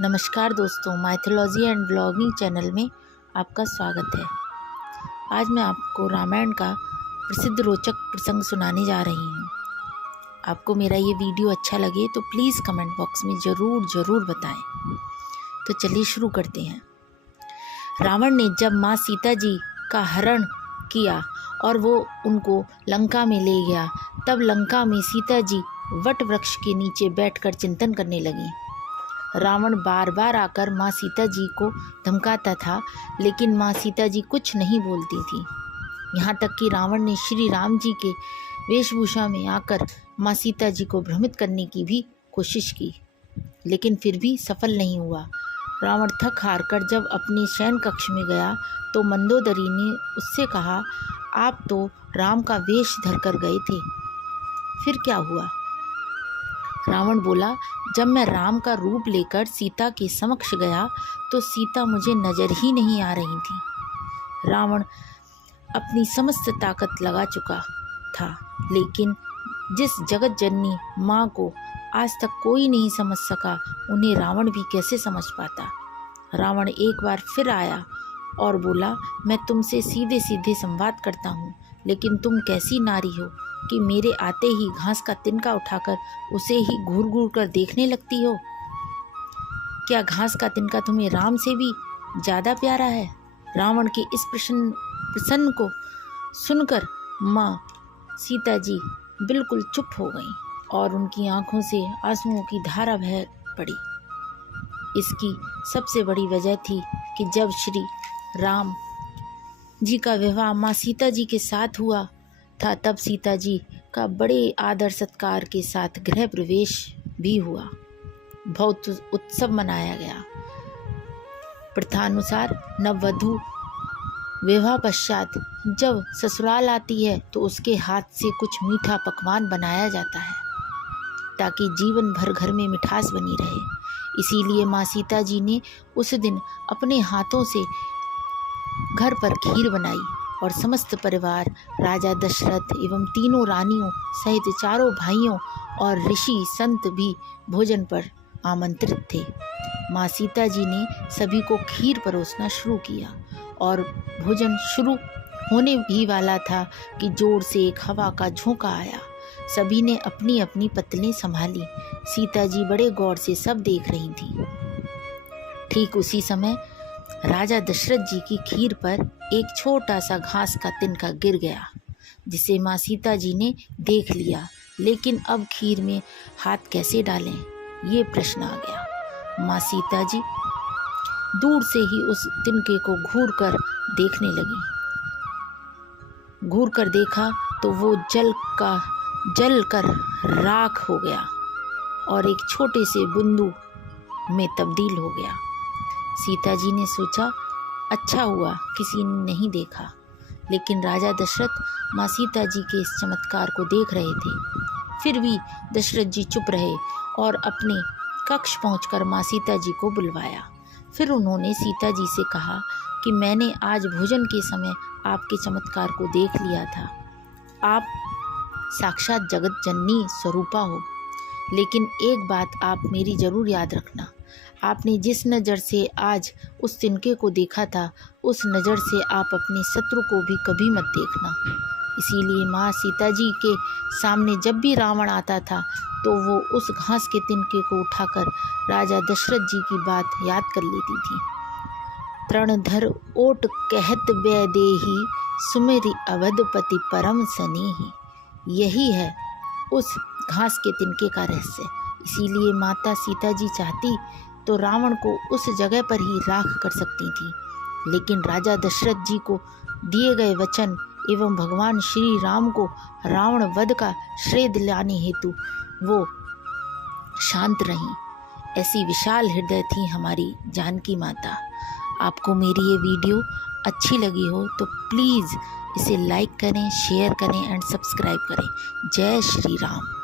नमस्कार दोस्तों, mythology and blogging channel में आपका स्वागत है। आज मैं आपको रामायण का प्रसिद्ध रोचक प्रसंग सुनाने जा रही हूँ। आपको मेरा ये वीडियो अच्छा लगे तो प्लीज़ कमेंट बॉक्स में ज़रूर बताएं। तो चलिए शुरू करते हैं। रावण ने जब माँ सीता जी का हरण किया और वो उनको लंका में ले गया, तब लंका में सीता जी वट वृक्ष के नीचे बैठकर चिंतन करने लगी। रावण बार बार आकर माँ सीता जी को धमकाता था, लेकिन माँ सीता जी कुछ नहीं बोलती थी। यहाँ तक कि रावण ने श्री राम जी के वेशभूषा में आकर माँ सीता जी को भ्रमित करने की भी कोशिश की, लेकिन फिर भी सफल नहीं हुआ। रावण थक हार कर जब अपने शयन कक्ष में गया तो मंदोदरी ने उससे कहा, आप तो राम का वेश धरकर गए थे, फिर क्या हुआ? रावण बोला, जब मैं राम का रूप लेकर सीता के समक्ष गया तो सीता मुझे नजर ही नहीं आ रही थी। रावण अपनी समस्त ताकत लगा चुका था, लेकिन जिस जगत जननी माँ को आज तक कोई नहीं समझ सका, उन्हें रावण भी कैसे समझ पाता। रावण एक बार फिर आया और बोला, मैं तुमसे सीधे सीधे संवाद करता हूँ, लेकिन तुम कैसी नारी हो कि मेरे आते ही घास का तिनका उठाकर उसे ही घूर घूर कर देखने लगती हो। क्या घास का तिनका तुम्हें राम से भी ज़्यादा प्यारा है? रावण के इस प्रश्न को सुनकर माँ सीता जी बिल्कुल चुप हो गईं और उनकी आंखों से आंसुओं की धारा बह पड़ी। इसकी सबसे बड़ी वजह थी कि जब श्री राम जी का विवाह माँ सीता जी के साथ हुआ था, तब सीता जी का बड़े आदर सत्कार के साथ गृह प्रवेश भी हुआ। बहुत उत्सव मनाया गया। प्रथानुसार नववधु विवाह पश्चात जब ससुराल आती है तो उसके हाथ से कुछ मीठा पकवान बनाया जाता है, ताकि जीवन भर घर में मिठास बनी रहे। इसीलिए माँ सीता जी ने उस दिन अपने हाथों से घर पर खीर बनाई और समस्त परिवार, राजा दशरथ एवं तीनों रानियों सहित चारों भाइयों और ऋषि संत भी भोजन पर आमंत्रित थे। माँ सीता जी ने सभी को खीर परोसना शुरू किया और भोजन शुरू होने ही वाला था कि जोर से एक हवा का झोंका आया। सभी ने अपनी अपनी पत्तलें संभाली। सीता जी बड़े गौर से सब देख रही थी। ठीक उसी समय राजा दशरथ जी की खीर पर एक छोटा सा घास का तिनका गिर गया, जिसे माँ सीता जी ने देख लिया, लेकिन अब खीर में हाथ कैसे डालें, ये प्रश्न आ गया। माँ सीता जी दूर से ही उस तिनके को घूर कर देखने लगी। घूर कर देखा तो वो जल कर राख हो गया और एक छोटे से बूंदू में तब्दील हो गया। सीता जी ने सोचा, अच्छा हुआ किसी ने नहीं देखा, लेकिन राजा दशरथ माँ सीता जी के इस चमत्कार को देख रहे थे। फिर भी दशरथ जी चुप रहे और अपने कक्ष पहुंचकर माँ सीता जी को बुलवाया। फिर उन्होंने सीता जी से कहा कि मैंने आज भोजन के समय आपके चमत्कार को देख लिया था। आप साक्षात जगत जननी स्वरूपा हो, लेकिन एक बात आप मेरी जरूर याद रखना। आपने जिस नज़र से आज उस तिनके को देखा था, उस नज़र से आप अपने शत्रु को भी कभी मत देखना। इसीलिए माँ सीता जी के सामने जब भी रावण आता था तो वो उस घास के तिनके को उठाकर राजा दशरथ जी की बात याद कर लेती थी। तृणधर ओट कहत वैदेही, सुमेरि अवधपति परम स्नेही। यही है उस घास के तिनके का रहस्य। इसीलिए माता सीता जी चाहती तो रावण को उस जगह पर ही राख कर सकती थी, लेकिन राजा दशरथ जी को दिए गए वचन एवं भगवान श्री राम को रावण वध का श्रेय दिलाने हेतु वो शांत रहीं। ऐसी विशाल हृदय थी हमारी जानकी माता। आपको मेरी ये वीडियो अच्छी लगी हो तो प्लीज़ इसे लाइक करें, शेयर करें एंड सब्सक्राइब करें। जय श्री राम।